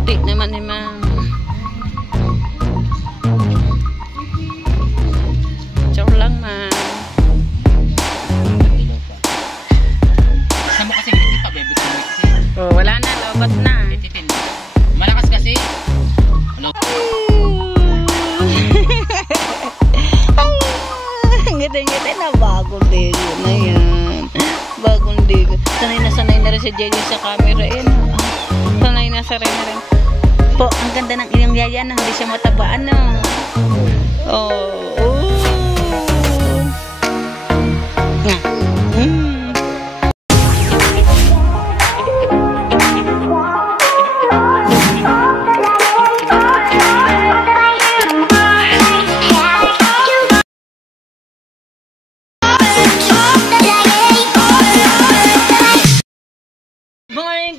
puti naman ni ma'am. Joke lang ma'am. Saan mo kasi hindi pa, baby? Oh, wala na, lobat na. Malakas kasi. Hello? Ngiti-ngiti na bagong digo na yan. Bagong digo. Sanay na rin si JJ sa camera. Sanay na rin. Po, ang ganda ng iyong yaya na hindi siya matabaan, no? Oh.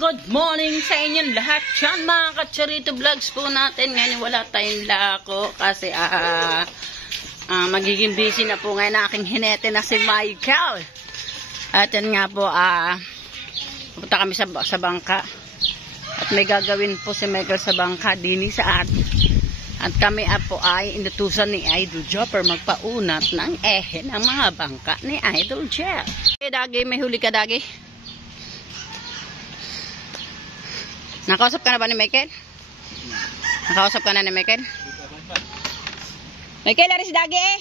Good morning sa inyong lahat dyan, mga Kacharito Vlogs po natin. Ngayon wala tayong lako kasi magiging busy na po ngayon aking hinete na si Michael. At yan nga po, pupunta kami sa bangka at may gagawin po si Michael sa bangka dini sa at kami po ay inutusan ni Idol Jopper magpaunat ng ehe ng mga bangka ni Idol Jeff. Dagi, may huli ka, Dagi? Nakausap ka na ba ni Michael? Nakausap ka na ni Michael? Michael, aris Dagi eh!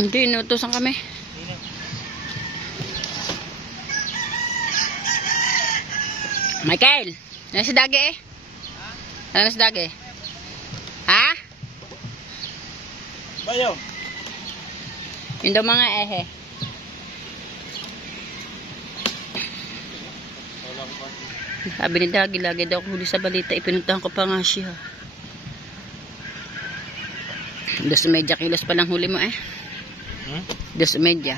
Hindi, inutusan kami. Michael, ano si Dagi eh? Ano si Dagi? Ha? Bayo! Yung daw mga ehe. Sabi ni Dagi, lagi daw huli sa balita. Ipinuntahan ko pa nga siya. 2.5 kilos palang huli mo eh. 2.5.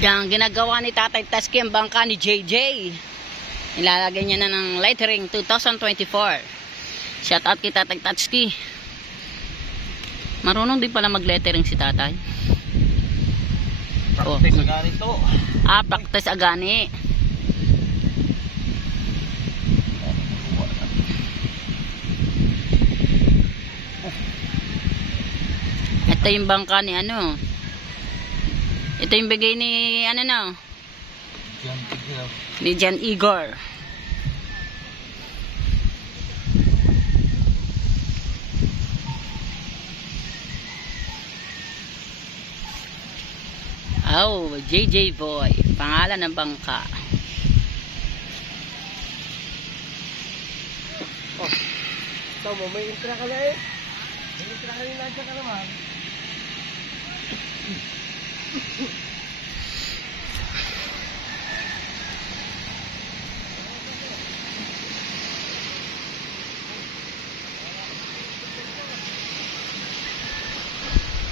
Yang ginagawa ni Tatay Tasky ang bangka ni JJ. Ilalagay niya na ng lettering 2024. Shout out kay Tatay Tasky. Marunong din pala mag-lettering si Tatay. Practice agani to. Practice agani. Ito yung bangka ni ano. Ito yung bigay ni ano na? Ni Jan Igor. Oh, JJ Boy. Pangalan ng bangka. Oh. Tama, may intra ka na eh. May intra ka rin lansya ka naman.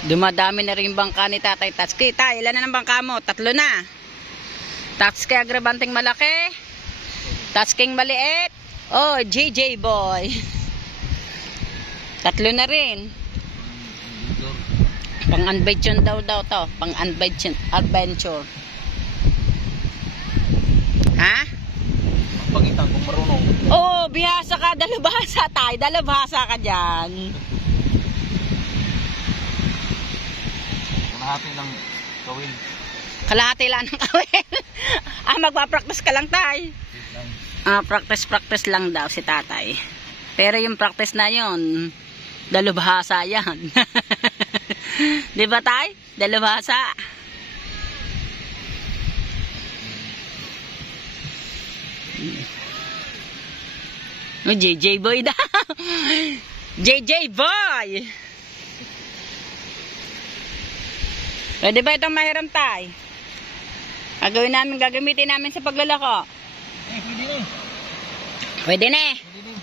Dumadami na rin bangka ni Tatay Tatsuki. Tay, ilan na ng bangka mo? 3 na. Tatsuki Agrabanteng malaki. Tatsuking maliit. Oh, JJ Boy. 3 na rin. Pang-adventure daw to. Pang-adventure. Ha? Pagitan kung marunong. Oh, bihasa ka. Dalubhasa tay. Dalubhasa ka dyan. Kalahati lang kawin. Kalahati lang ng kawin. Magpa-practice ka lang tay. Practice lang daw si Tatay. Pero yung practice na yon, dalubhasa yan. Di ba tay? Dalubhasa. Oh, JJ Boy daw. JJ Boy. Pwede ba itong mahiram tay? Gagamitin namin sa paglalako. Pwede na.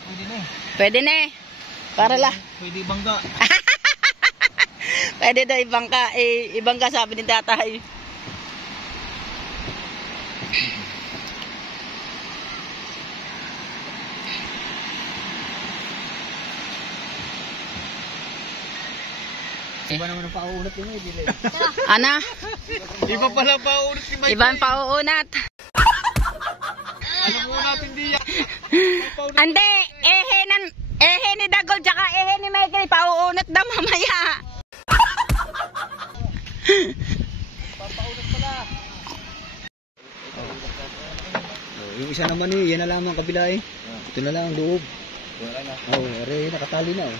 Pwede na. Pwede na. Para la. Pwede bangga. Pwede daw ibangka. Ibangka sabi ni Tatay. Iba naman ang pauunat yun eh. Ana? Iba pala pauunat si Mike. Ibang pauunat. Alam mo natin di yan. Ande, ehe ni Dagol tsaka ehe ni Michael, pauunat daw mamaya. Papaunat pala. Yung isa naman eh, yan na lang ang kabila eh. Ito na lang ang loob. Wala na. Oo, nakatali na oh.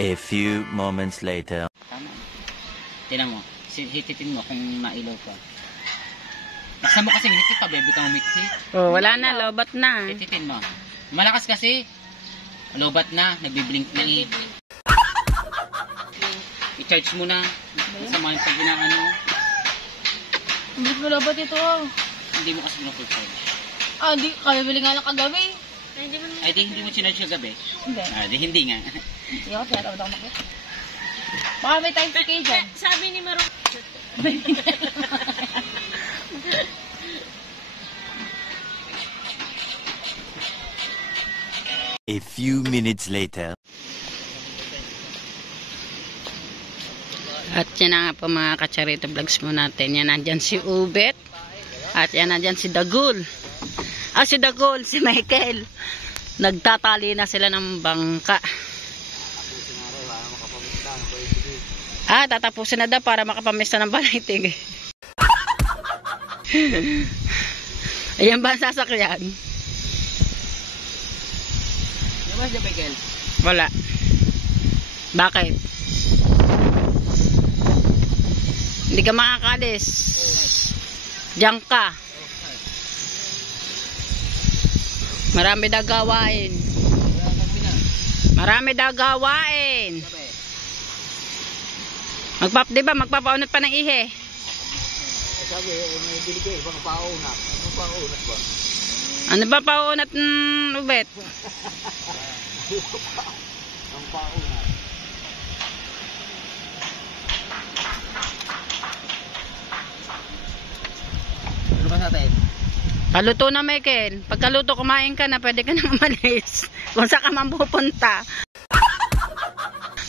A few moments later. Tama. Tinan mo. Hititin mo kung mailaw pa. Basta mo kasing hitit pa, baby kang umikti. Oh, wala na, lobat na. Hititin mo. Malakas kasi. Lobat na, nagbiblink na eh. I-charge mo na. Masama yung pag ginaano. Hindi ko dapat ito. Hindi mo kasi na-full charge. Ah, hindi. Kabibili nga lang kagabi. Ay, di hindi mo sinarge kagabi. Hindi. Ah, di hindi nga. Hindi ako, tiyatawad ako makit. Baka may time to kay dyan. Sabi ni Marong. A few minutes later. At yan na nga po mga Kacharito vlogs mo natin. Yan nandyan si Ubet. At yan nandyan si Dagul. Ah, si Dagul, si Michael. Nagtatali na sila ng bangka. Ah, tatapusin na daw para makapamista ng balaitig. Ayan ba ang sasakyan? Diba siya, Michael? Wala. Bakit? Hindi ka makakalis. Diyan ka. Marami daw gawain. Marami daw gawain. Di ba magpapaunat pa ng ihe? Sabi, may bili ko ibang pauunat. Anong pauunat ba? Ano ba paunat Ubet? Ang pauunat. Ano ba natin? Paluto na, Michael. Pagkaluto, kumain ka na, pwede ka nang umalis. Kung saan ka man pupunta.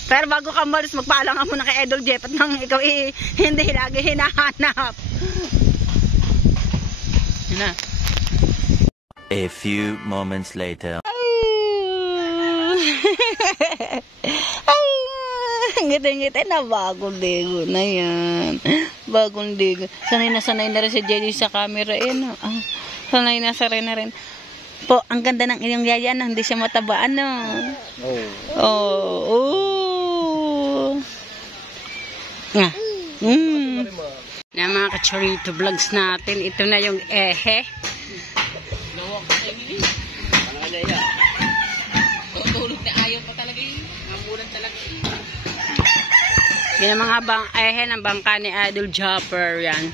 Pero bago ka umalis, magpaalam ka muna kay Idol Jeff at nang ikaw hindi lagi hinahanap. Yun na. A few moments later. Ngiti-ngiti na bagong ligo na yan. Bagong ligo. Sanay na rin si Jelly sa camera. Sanay na rin. Po, ang ganda ng inyong yaya na hindi siya mataba. Ano? Oh. Nga. Na mga Kacharito vlogs natin. Ito na yung ehe. Tutulog na ayaw pa talaga eh. Mamulan talaga eh. Yan ang mga ehe ng bangka ni Idol Jopper. Yan.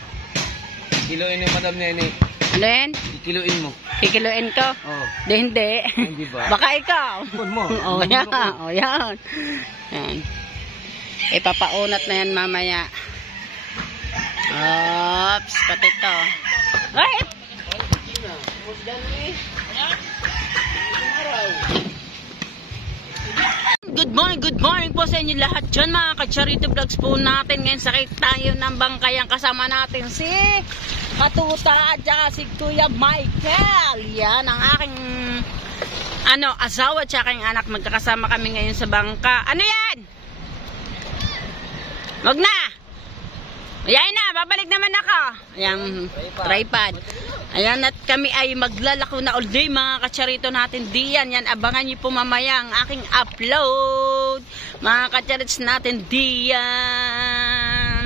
Kiloin ni Madam Nene. Ano yan? Kikiluin mo. Kikiluin ko? Oo. Hindi. Hindi ba? Baka ikaw. Pun mo. Yan. Yan. Ipapaunat na yan mamaya. Oops, pati ito. Right? Good morning po sa inyo lahat dyan mga Kacharito vlogs po natin. Ngayon sakit tayo ng bangkayang kasama natin si Katuta at saka si Kuya Michael. Yan ang aking asawa at saka aking anak. Magkakasama kami ngayon sa bangka. Ano yan? Wag na! Ayan na, babalik naman ako. Ayan, tripod. Ayan, at kami ay maglalako na all day mga Kacharito natin diyan. Yan, abangan niyo po mamaya ang aking upload. Mga Kacharits natin diyan.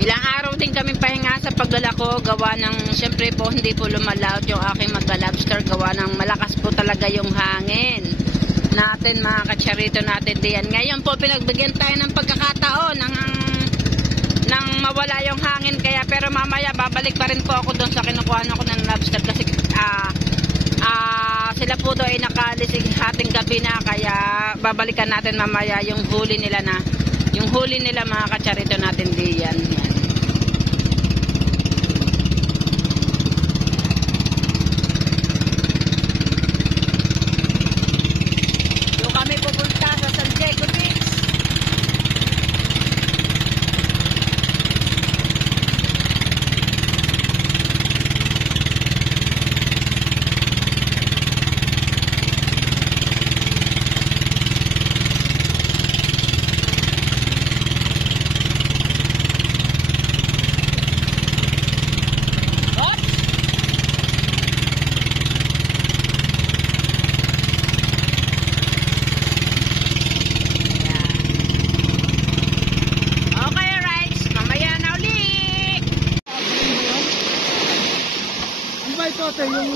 Ilang araw din kami pahinga sa paglalako. Gawa ng, siyempre po, hindi po lumalaot yung aking magka-lobster. Gawa ng malakas po talaga yung hangin natin mga Kacharito natin diyan. Ngayon po pinagbigyan tayo ng pagkakataon nang mawala yung hangin kaya pero mamaya babalik pa rin po ako doon sa kinukuha ko ng lobster kasi sila po to ay nakaalis hating gabi na, kaya babalikan natin mamaya yung huli nila mga kacharito natin diyan. Yan. So kami pupunta sa San Diego Beach.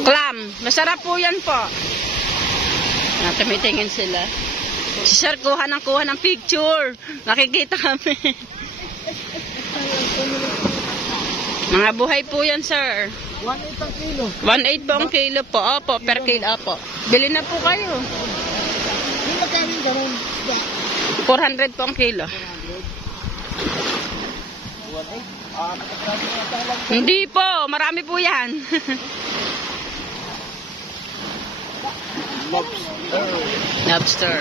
Clam. Masarap po yan po. Tumitingin sila. Si Sir kuha ng picture. Nakikita kami. Mga buhay po yan, Sir. 1.8 ang kilo. 1.8 po ang kilo po. Opo, per kilo po. Bili na po kayo. Yung magkano yung ganun? 400 po ang kilo. Hindi po. Marami po yan. Lobster.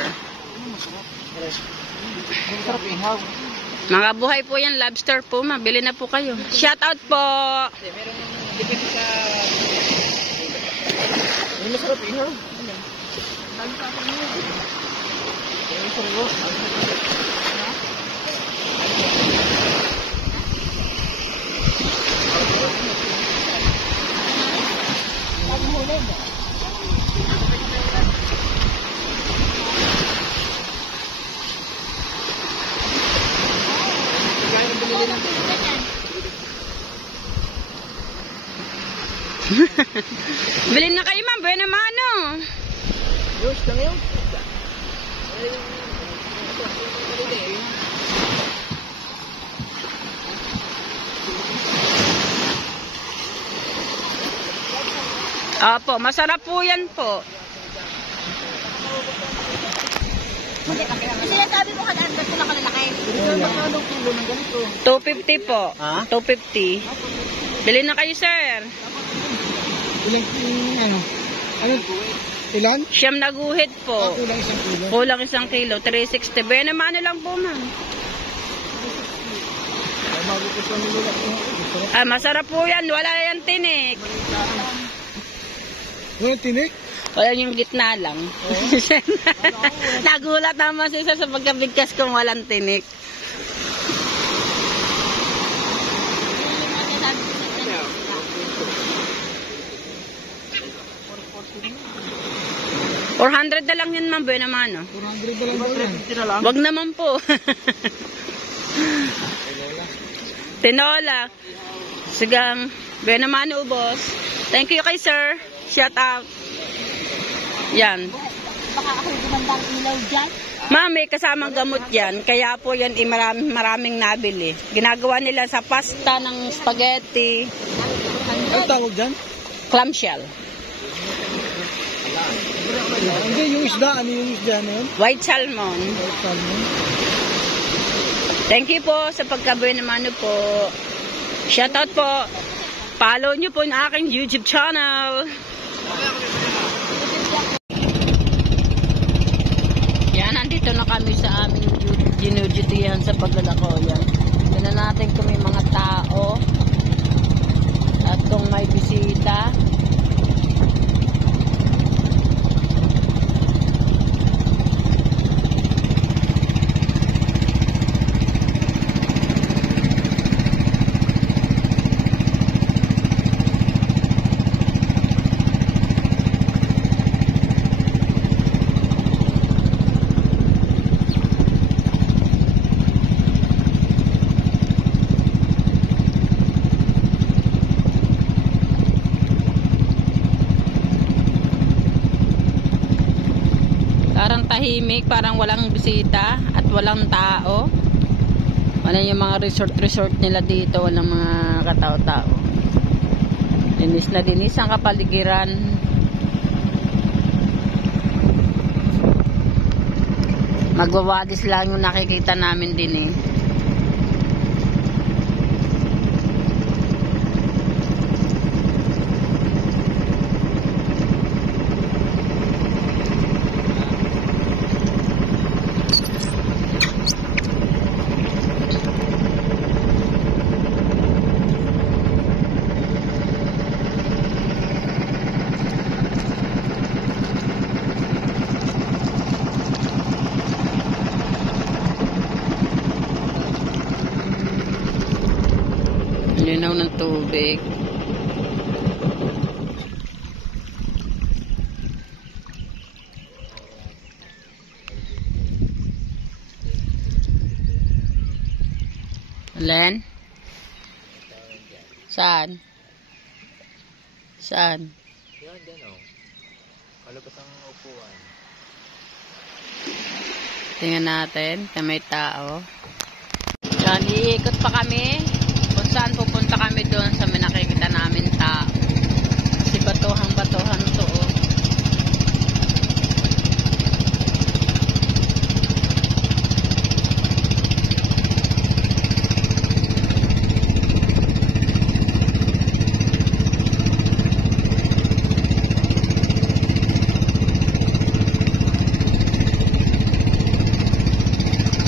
Mga buhay po yan, lobster po, mabili na po kayo. Shout out po. Masarap ihaw. Bilhin na kayo, ma'am. Buena mano. Yours lang yun. Opo, masarap po yan po. Sinasabi mo kanaan, ba't ko nakalalaki? 250 po. Ha? 250. Bilhin na kayo, sir. Ilan? Siyam na guhit po. Kulang 1 kilo. Kulang 1 kilo. 360. Buena mano lang po, ma'am. Bago ko sa nila. Ah, masarap po yan. Wala yan tinik. Walang tinik? Wala yung gitna lang. Nagulat naman siya sa pagkabigkas kung walang tinik. $400 na lang yun, ma'am. Buena mano. 400 na lang daw yan. Wag naman po. Tinola. Sigang. Buena mano, boss. Thank you kay sir. Shout out. Yan. Baka ako gumandang ilaw dyan. Ma'am, may kasamang gamot yan. Kaya po yan maraming nabili. Ginagawa nila sa pasta ng spaghetti. Ang tawag dyan? Clamshell. Hindi, yung isda. Ano yung isda na yun? White salmon. Thank you po sa pagkabuhay naman po. Shout out po. Follow nyo po ang aking YouTube channel. Yan, nandito na kami sa aming ginudutihan sa paglalako. Yan. Yan na natin kung may mga tao at kung may bisita. Parang tahimik, parang walang bisita at walang tao. Wala yung mga resort nila dito, walang mga katao-tao. Linis na linis ang kapaligiran. Magwawadis lang yung nakikita namin din eh. Linaw ng tubig. Len? Saan? Saan? Yan, dyan o. Kalabas ang upuan. Tingnan natin kung may tao. Yan, iikot pa kami. Kung saan pupunta kami doon sa may nakikita namin tao. Kasi batuhang-batuhan to. Oh.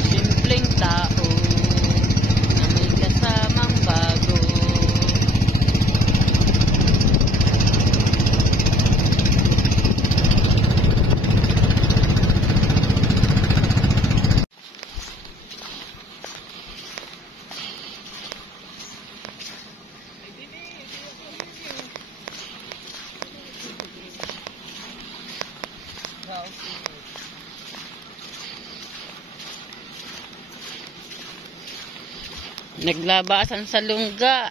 Simpleng tao na may kasamang bago. Naglabasan sa lungga.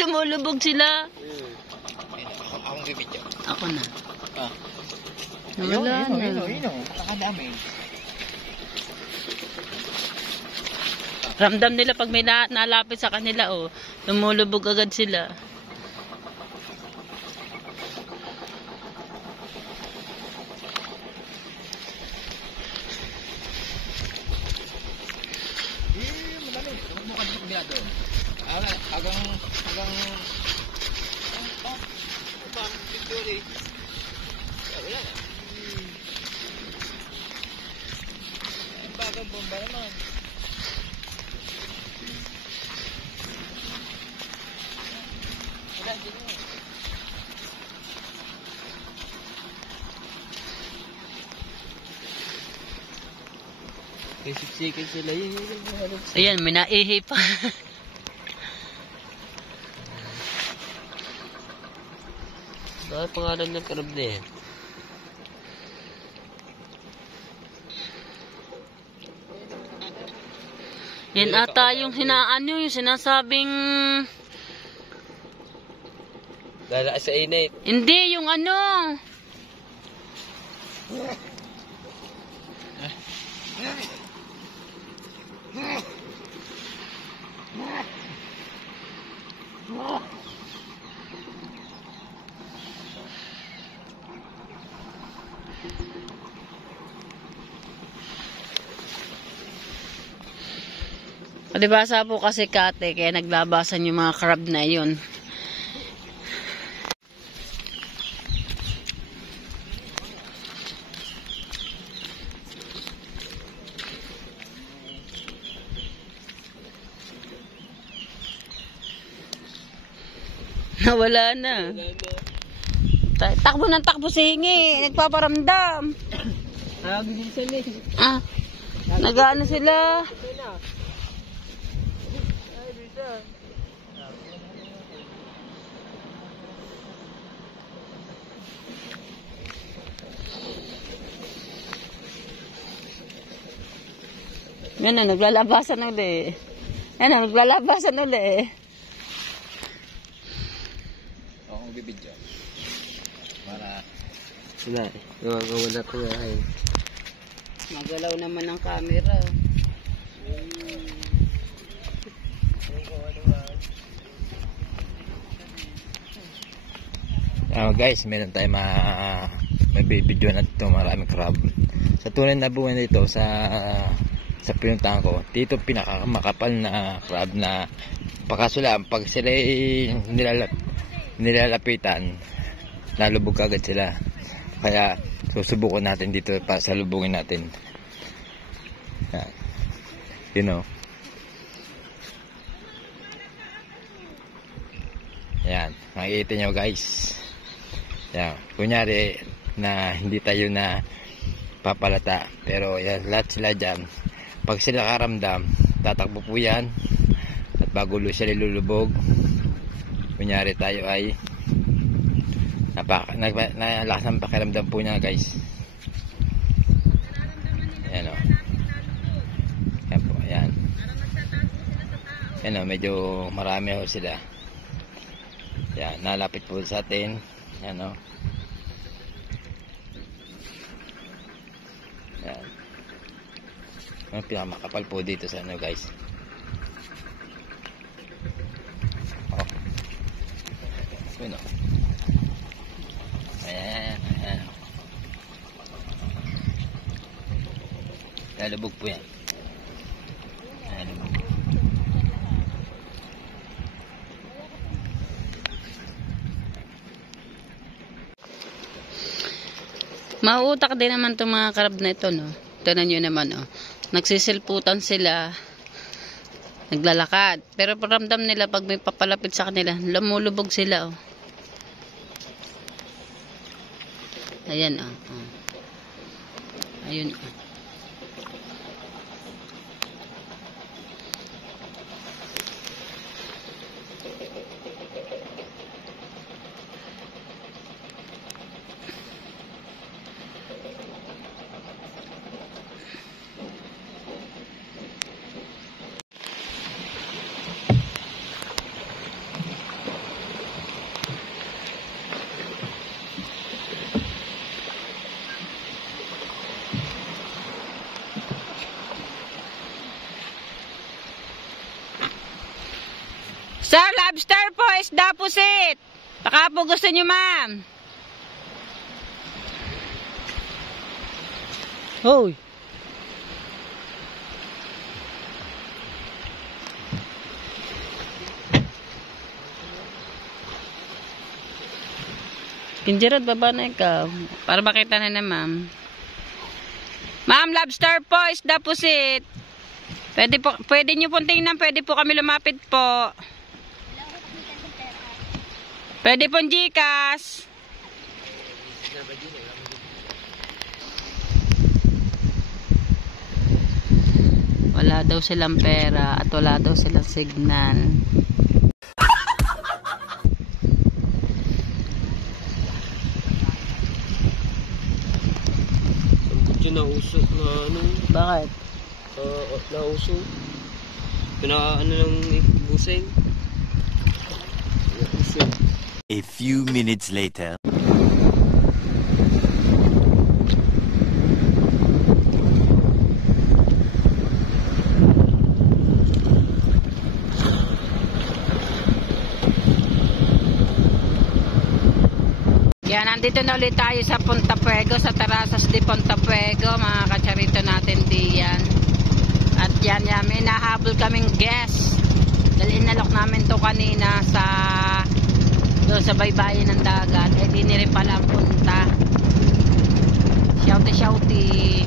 Lumulubog sila. Akong bibidyo. Ako na. Ah. Wala na. Nakadami. Ramdam nila pag may nalapit sa kanila, oh. Lumulubog agad sila. Bomba naman. May siksikin sila yun. Ayan, may naihi pa. Bakit pangalan ng karab na yan? Yan ata yung yung sinasabing... Lala sa init. Hindi, yung ano... Palibasa po kasi kate, kaya naglabasan yung mga crab na yun. Nawala na. Takbo ng takbo si Hingi. Nagpaparamdam. Ah, nag-ano sila? Yan na, naglalabasan ulit. Yan na, naglalabasan ulit. Ako bibidyo. Para... Wala eh. Gawagawa na ko nga eh. Magalaw naman ang camera. Guys, meron tayong may video na ito, maraming crab. Sa tunay na buwan dito, sa pinuntahan ko, dito pinakamakapal na crab na pakasula, pag sila nilalapitan, lalubog agad sila. Kaya susubukan natin dito para salubungin natin. You know. Yan, makikita nyo guys. Yan, kunyari na hindi tayo na papalata, pero yan, lahat sila dyan, pag sila karamdam, tatakbo po yan, at bago sila lulubog, kunyari tayo ay nalakas ng pakiramdam po niya guys. Yan o. Yan po, yan. Yan o, medyo marami ho sila. Yan, nalapit po sa atin. Yan o. Yan. Ang pinakamakapal po dito sa ano guys. Oh. Yun o. Ayan, ayan. Lalubog po yan. Lalubog. Mauutak din naman itong mga crab na ito, no? Tignan nyo naman, oh. Nagsisilputan sila. Naglalakad. Pero paramdam nila pag may papalapit sa kanila, lumulubog sila, oh. Ayan, oh. Ayun, oh. Sir, lobster po, isda pusit. Baka po gusto nyo, ma'am. Hoy. Kinjerot, baba na ikaw. Para makita na ma'am. Ma'am, lobster po, isda pusit. Pwede nyo pong tingnan, pwede po kami lumapit po. Pwede pong Gcash. Wala daw silang pera at wala daw silang signal. Sambut yun nausok na ano. Bakit? Nausok. Pinaano ng buseng. Nausok. A few minutes later. Yan, nandito na ulit tayo sa Punta Puego, sa Terrazas de Punta Puego, mga kacharito natin diyan. At yan, may nahabol kaming guest. Dahil inalok namin to kanina doon sa baybayin ng dagat. Eh, di rin pala ang punta. Shouty.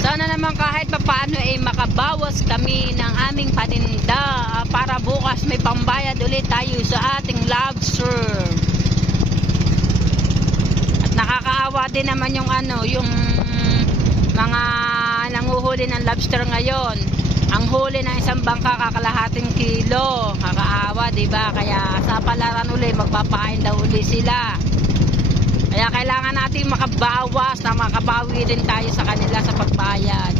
Sana naman kahit papaano ay makabawas kami ng aming paninda para bukas may pambayad ulit tayo sa ating lobster. At nakakaawa din naman yung mga nanguhuli ng lobster ngayon. Ang huli ng isang bangka kakalahating kilo. Kakaawa, 'di ba? Kaya sa palaran uli magpapain daw uli sila. Kaya kailangan natin makabawas na makabawi din tayo sa kanila sa pagbayad.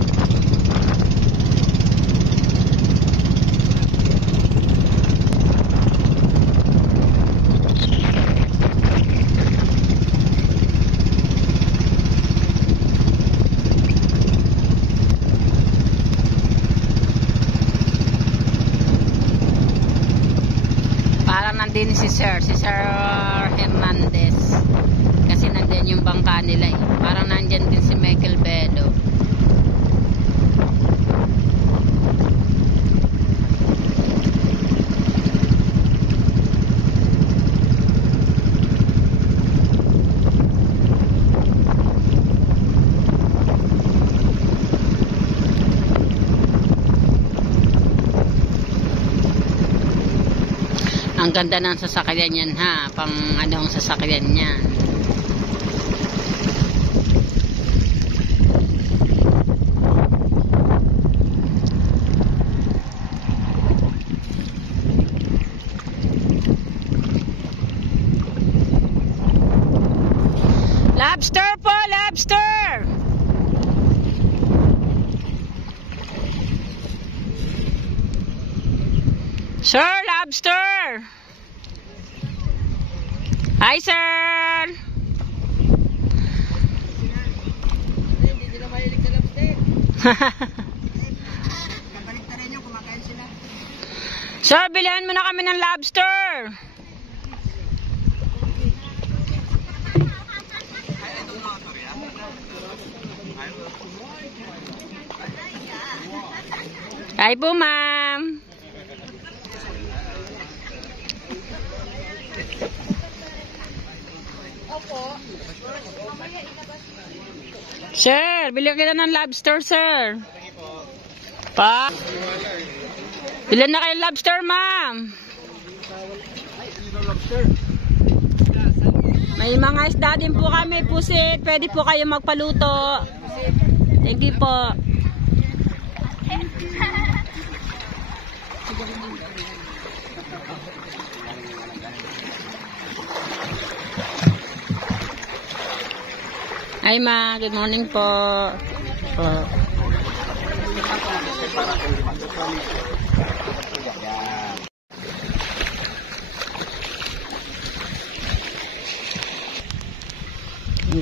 Nandun si Sir Hernandez kasi nandyan yung bangka nila eh. Parang nandyan din si Michael Bedo. Ang ganda ng sasakyan yan ha. Pang anong sasakyan niyan. Lobster po, lobster! Sir, lobster! Hi, sir! Hindi sila mahilig sa lobster. Kabalik na rin yung kumakain sila. Sir, bilhan mo na kami ng lobster! Hi po, ma'am! Sir, bilhan kita ng lobster, sir. Pa? Bilhan na kayo lobster, ma'am. May mga isda din po kami, pusit. Pwede po kayo magpaluto. Thank you po. Hi ma, good morning po.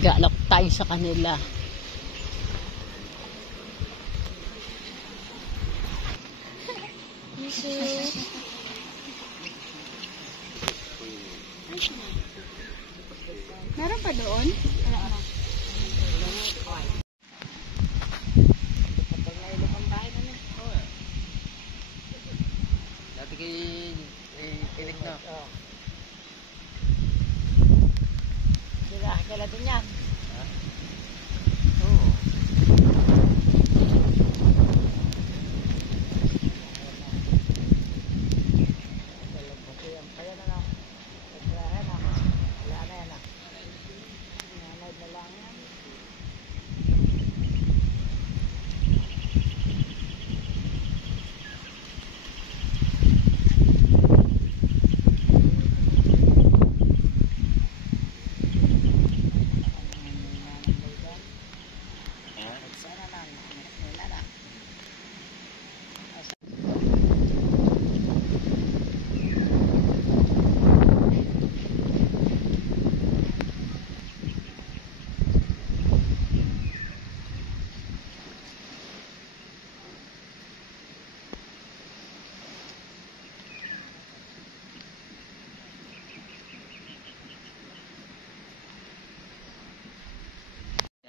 Galak tayo sa kanila. Meron pa doon? Dati kilig na. Kailan din yan? Oo.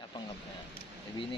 Panggap na. Sabi ni.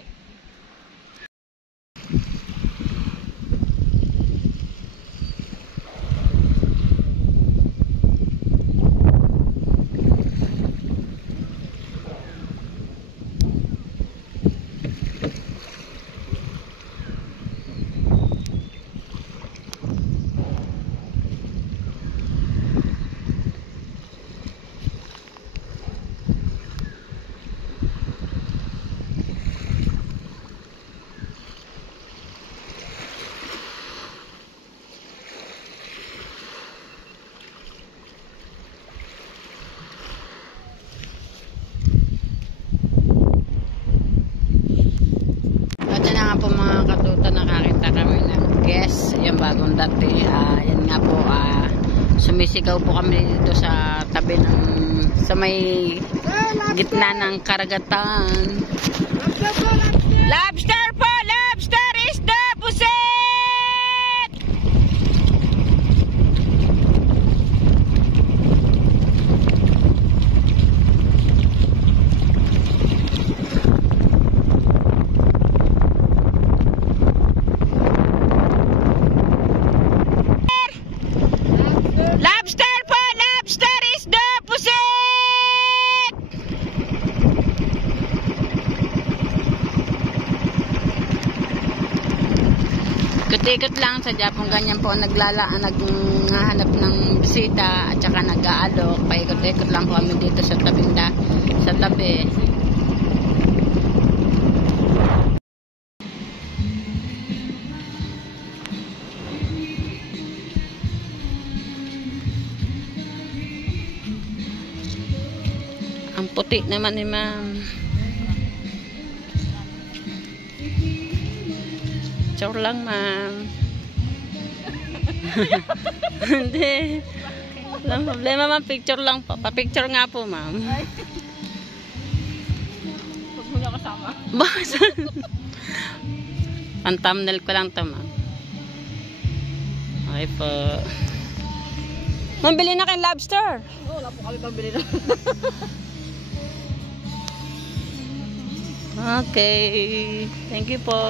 Sumisigaw po kami dito sa tabi ng sa may gitna ng karagatan. Lobster po! Lobster is the puset! Lobster po! Lobster is the puset! Ikot-ikot lang sa Japon, ganyan po naghahanap ng bisita at saka nag-aalok. Paikot-ikot lang po kami dito sa tabi. Ang puti naman ni ma'am. Picture lang, ma'am. Hindi. Walang problema, ma'am. Picture lang po. Pa-picture nga po, ma'am. Huwag mo na kasama. Bakit? Pan-thumbnail ko lang to, ma'am. Okay po. Ma'am, bili na kayong lobster. Oo, wala po kami pambili na. Okay. Thank you po.